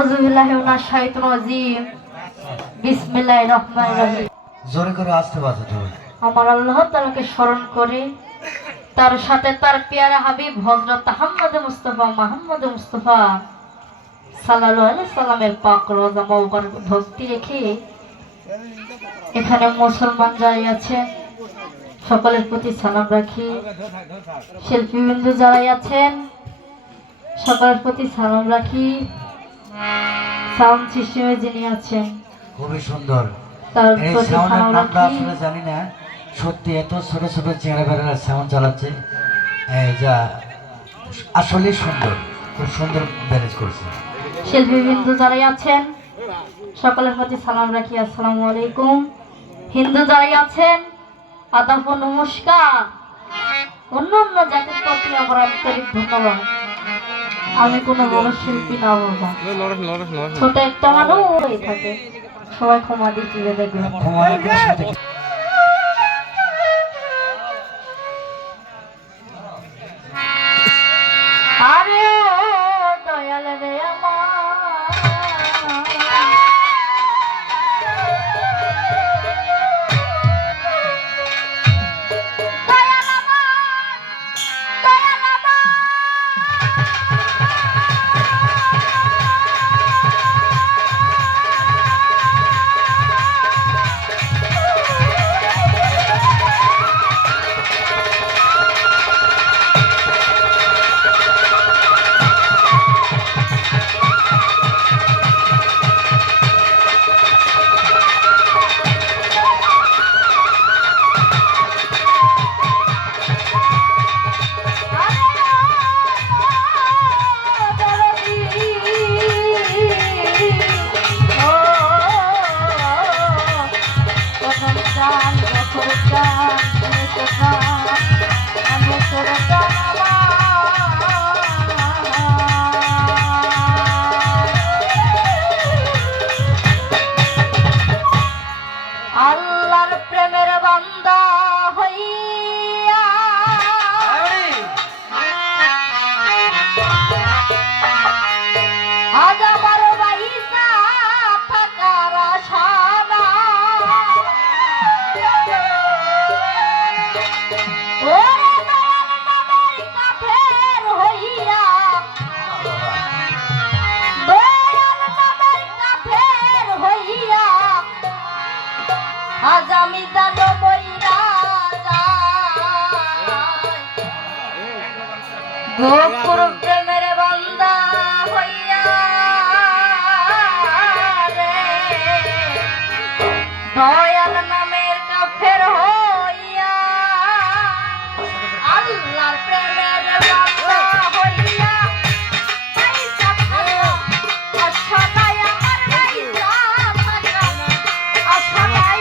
আউযুবিল্লাহি মিনাশ শাইতানির রাজিম। বিসমিল্লাহির রহমানির রহিম। জোরে করে আসতে বাজে আমার আল্লাহ তাআলাকে স্মরণ করে তার সাথে তার পেয়ারা হাবিব হযরত মুহাম্মদ মুস্তাফা সাল্লাল্লাহু আলাইহি সাল্লামের পাক রওজা মোবারক ভক্তি রেখে এখানে মুসলমান যারা আছেন সকলের প্রতি সালাম রাখি। শিল্পীবৃন্দ যারা আছেন সকলের প্রতি সালাম রাখি। সাউন্ড সিস্টেমে যিনি আছেন খুবই সুন্দর। তার এই প্রতি সাউন্ডের সালাম নামটা রাখি। আসলে জানি না, সত্যি এত ছোট ছোট চেহারা বেড়ার সাউন্ড চালাচ্ছে, যা আসলে সুন্দর, খুব সুন্দর ম্যানেজ করছে। শিল্পীবৃন্দ যারা আছেন সকলের প্রতি সালাম রাখি। আসসালামু আলাইকুম। হিন্দু যারা আছেন আদাব ও নমস্কার। অন্য অন্য জাতির প্রতি আমার আন্তরিক ধন্যবাদ। আমি কোনো বড় শিল্পী না বাবা, ছোট একটা মানুষ হয়ে থাকে, সবাই ক্ষমা দিয়ে দেখবেন। আরে দয়াল রে আল্লাহর প্রেমের বান্দা হইয়া আজ আমার বাইসা থাকার আশা ওরে দয়াল নামের কাফের হইয়া, দয়াল নামের কাফের হইয়া আজ আমি জানো মইরা গোপুর প্রেমের বান্দা হইয়া রে, দয়াল নামের কাফের হইয়া আল্লাহর প্রেমের বান্দা হইয়া পয়সা থাকা আশা নাই আমার, পয়সা থাকা আশা নাই।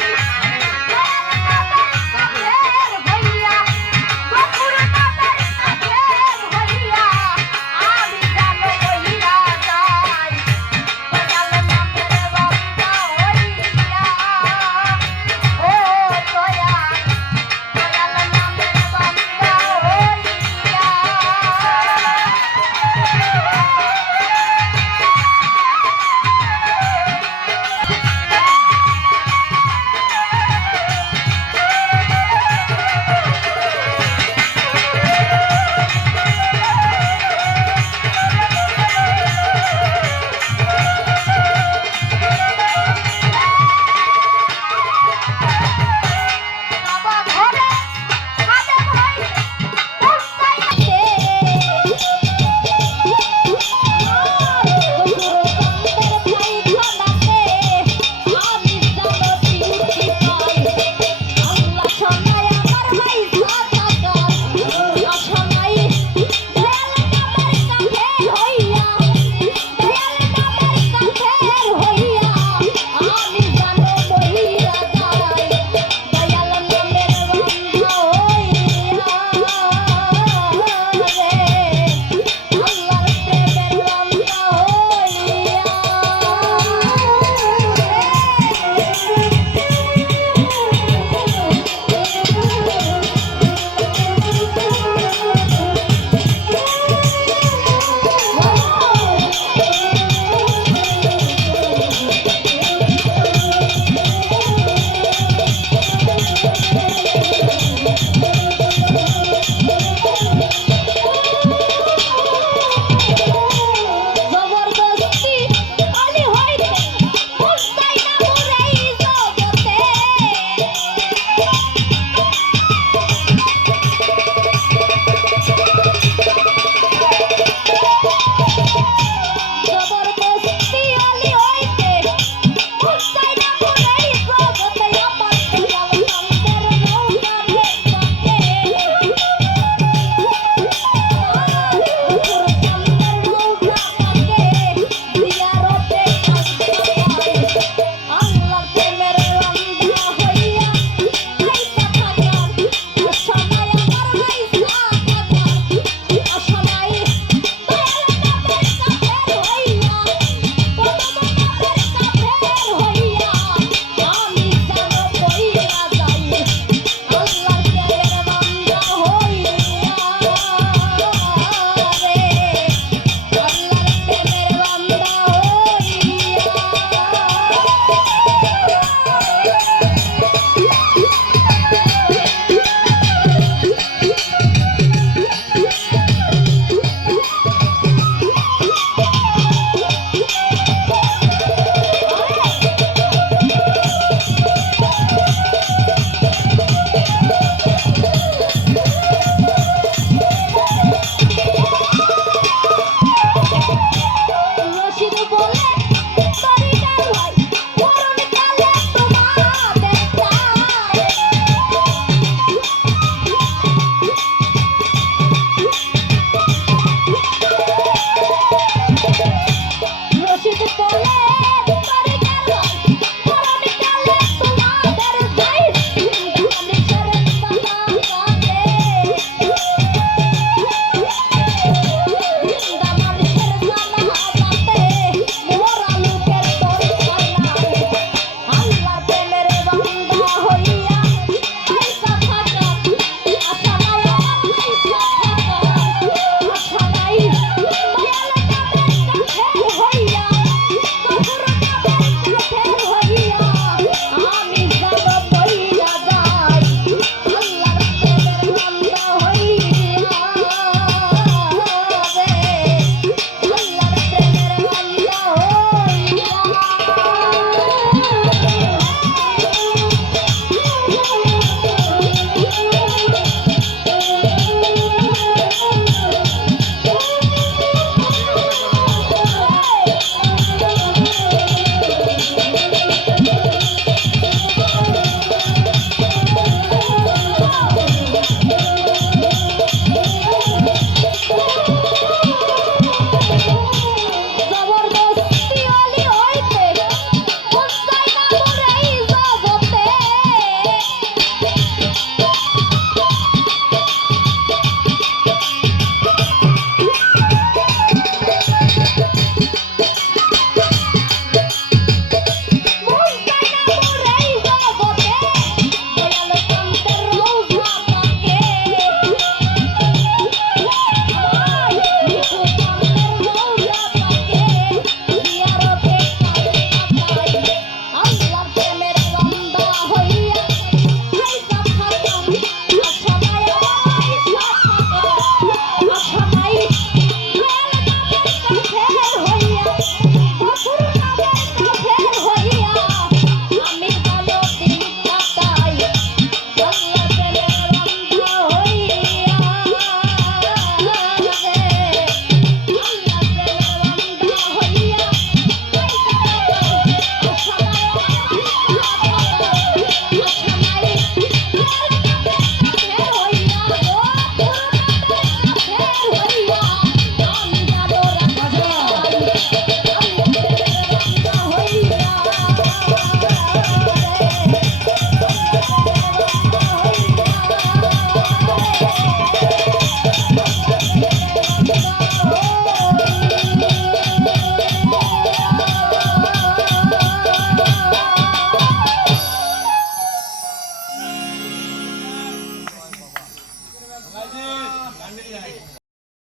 বলে